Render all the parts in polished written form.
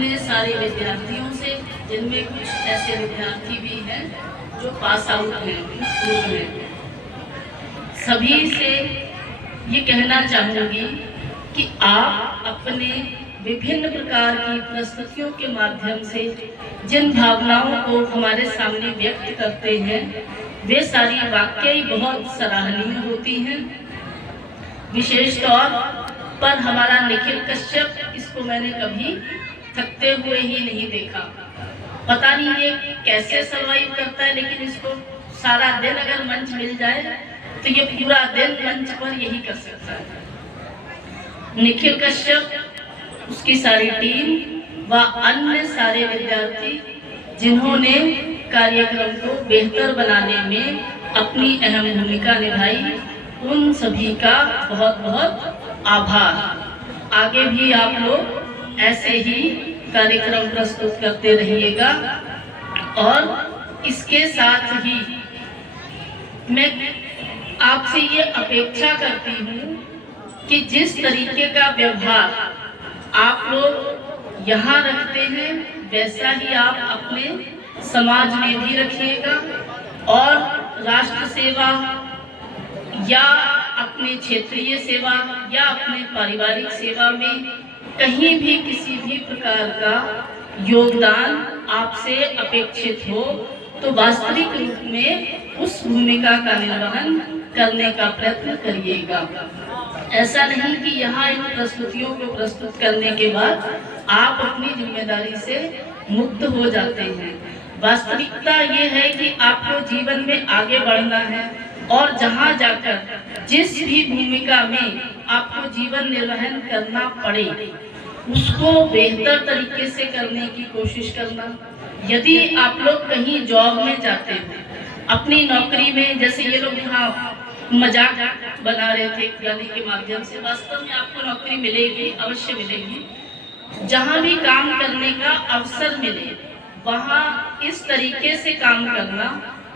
इतने सारे विद्यार्थियों से, जिनमें कुछ ऐसे विद्यार्थी भी हैं जो पास आउट हैं, पूर्व हैं, सभी से ये कहना चाहूँगी कि आप अपने विभिन्न प्रकार की प्रस्तुतियों के माध्यम से जिन भावनाओं को हमारे सामने व्यक्त करते हैं, वे सारी वाकई बहुत सराहनीय होती हैं। विशेष तौर पर हमारा निखिल कश्यप, इसको मैंने कभी थकते हुए ही नहीं देखा। पता नहीं ये कैसे सर्वाइव करता है, लेकिन इसको सारा दिन अगर मंच मिल जाए तो ये पूरा दिन मंच पर यही कर सकता है। निखिल कश्यप, उसकी सारी टीम व अन्य सारे विद्यार्थी जिन्होंने कार्यक्रम को बेहतर बनाने में अपनी अहम भूमिका निभाई, उन सभी का बहुत बहुत आभार। आगे भी आप लोग ऐसे ही कार्यक्रम प्रस्तुत करते रहिएगा। और इसके साथ ही मैं आपसे ये अपेक्षा करती हूँ कि जिस तरीके का व्यवहार आप लोग यहाँ रखते हैं, वैसा ही आप अपने समाज में भी रखिएगा। और राष्ट्र सेवा या अपने क्षेत्रीय सेवा या अपने पारिवारिक सेवा में कहीं भी किसी भी प्रकार का योगदान आपसे अपेक्षित हो तो वास्तविक रूप में उस भूमिका का निर्वहन करने का प्रयत्न करिएगा। ऐसा नहीं कि यहाँ इन प्रस्तुतियों को प्रस्तुत करने के बाद आप अपनी जिम्मेदारी से मुक्त हो जाते हैं। वास्तविकता ये है कि आपको जीवन में आगे बढ़ना है और जहाँ जाकर जिस भी भूमिका में आपको जीवन निर्वहन करना पड़े, उसको बेहतर तरीके से करने की कोशिश करना। यदि आप लोग कहीं जॉब में जाते हैं, अपनी नौकरी में, जैसे ये लोग यहाँ मजाक बना रहे थे गाने के माध्यम से, वास्तव में आपको नौकरी मिलेगी, अवश्य मिलेगी। जहाँ भी काम करने का अवसर मिले, वहाँ इस तरीके से काम करना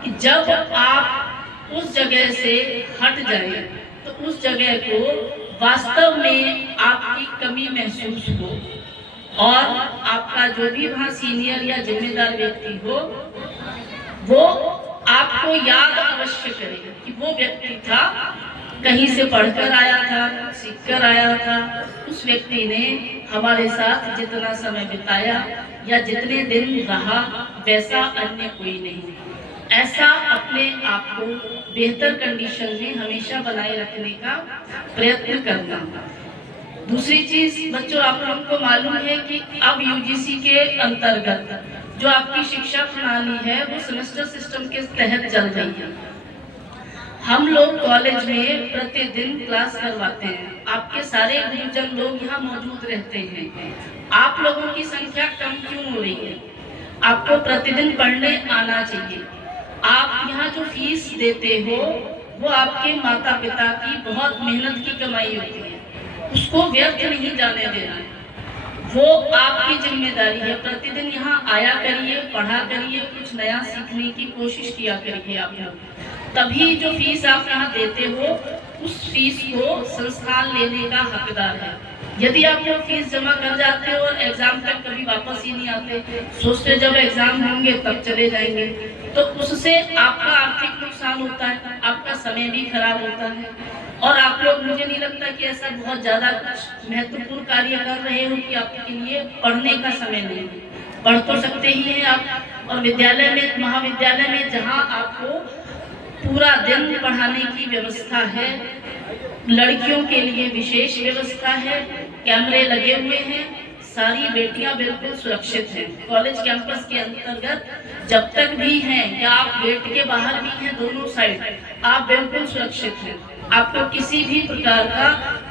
कि जब आप उस जगह से हट जाए तो उस जगह को वास्तव में आपकी कमी महसूस हो और आपका जो भी वहाँ सीनियर या जिम्मेदार व्यक्ति हो, वो आपको याद अवश्य करे कि वो व्यक्ति था, कहीं से पढ़कर आया था, सीखकर आया था, उस व्यक्ति ने हमारे साथ जितना समय बिताया या जितने दिन रहा, वैसा अन्य कोई नहीं। ऐसा अपने आप को बेहतर कंडीशन में हमेशा बनाए रखने का प्रयत्न करना। दूसरी चीज बच्चों, आप लोगों को मालूम है कि अब यूजीसी के अंतर्गत जो आपकी शिक्षा प्रणाली है वो सेमेस्टर सिस्टम के तहत चल रही है। हम लोग कॉलेज में प्रतिदिन क्लास करवाते हैं, आपके सारे गुरुजन लोग यहाँ मौजूद रहते हैं। आप लोगों की संख्या कम क्यों हो रही है? आपको प्रतिदिन पढ़ने आना चाहिए। आप यहाँ जो फीस देते हो वो आपके माता पिता की बहुत मेहनत की कमाई होती है, उसको व्यर्थ नहीं जाने देना। वो आपकी जिम्मेदारी है। प्रतिदिन यहाँ आया करिए, पढ़ा करिए, कुछ नया सीखने की कोशिश किया करिए आप लोग। तभी जो फीस आप यहाँ देते हो, उस फीस को संस्थान लेने का हकदार है। यदि आप लोग फीस जमा कर जाते हो और एग्जाम तक कभी वापस ही नहीं आते, सोचते जब एग्जाम होंगे तब चले जाएंगे, तो उससे आपका आर्थिक नुकसान होता है, आपका समय भी खराब होता है। और आप लोग, मुझे नहीं लगता कि ऐसा बहुत ज्यादा कुछ महत्वपूर्ण कार्य कर रहे हो कि आपके लिए पढ़ने का समय नहीं है। पढ़ तो सकते ही हैं आप। और विद्यालय में, महाविद्यालय में जहाँ आपको पूरा दिन पढ़ाने की व्यवस्था है, लड़कियों के लिए विशेष व्यवस्था है, कैमरे लगे हुए हैं, सारी बेटियां बिल्कुल सुरक्षित हैं। कॉलेज कैंपस के अंतर्गत जब तक भी हैं या आप गेट के बाहर भी हैं, दोनों साइड आप बिल्कुल सुरक्षित हैं। आपको किसी भी प्रकार का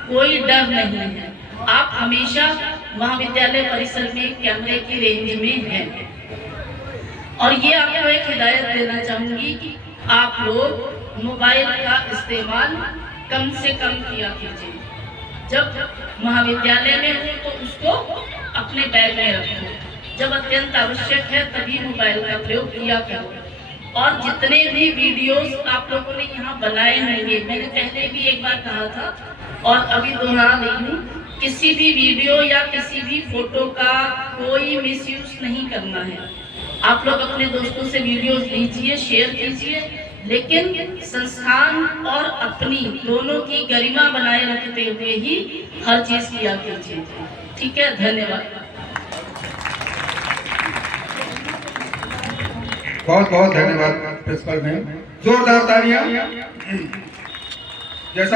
कोई डर नहीं है। आप हमेशा महाविद्यालय परिसर में कैमरे की रेंज में हैं। और ये आपको एक हिदायत देना चाहूंगी कि आप लोग मोबाइल का इस्तेमाल कम से कम किया कीजिए। जब महाविद्यालय में हो तो उसको अपने बैग में रखो। जब अत्यंत आवश्यक है तभी मोबाइल का प्रयोग किया करो। और जितने भी वीडियोस आप लोगों ने यहाँ बनाए होंगे, मैंने पहले भी एक बार कहा था और अभी दोहरा रही हूँ किसी भी वीडियो या किसी भी फोटो का कोई मिसयूज नहीं करना है। आप लोग अपने दोस्तों से वीडियोस लीजिए, शेयर कीजिए, लेकिन संस्थान और अपनी दोनों की गरिमा बनाए रखते हुए ही हर चीज किया कीजिए। ठीक है, धन्यवाद। बहुत बहुत धन्यवाद प्रिंसिपल मैम, जोरदार तालियां। जैसा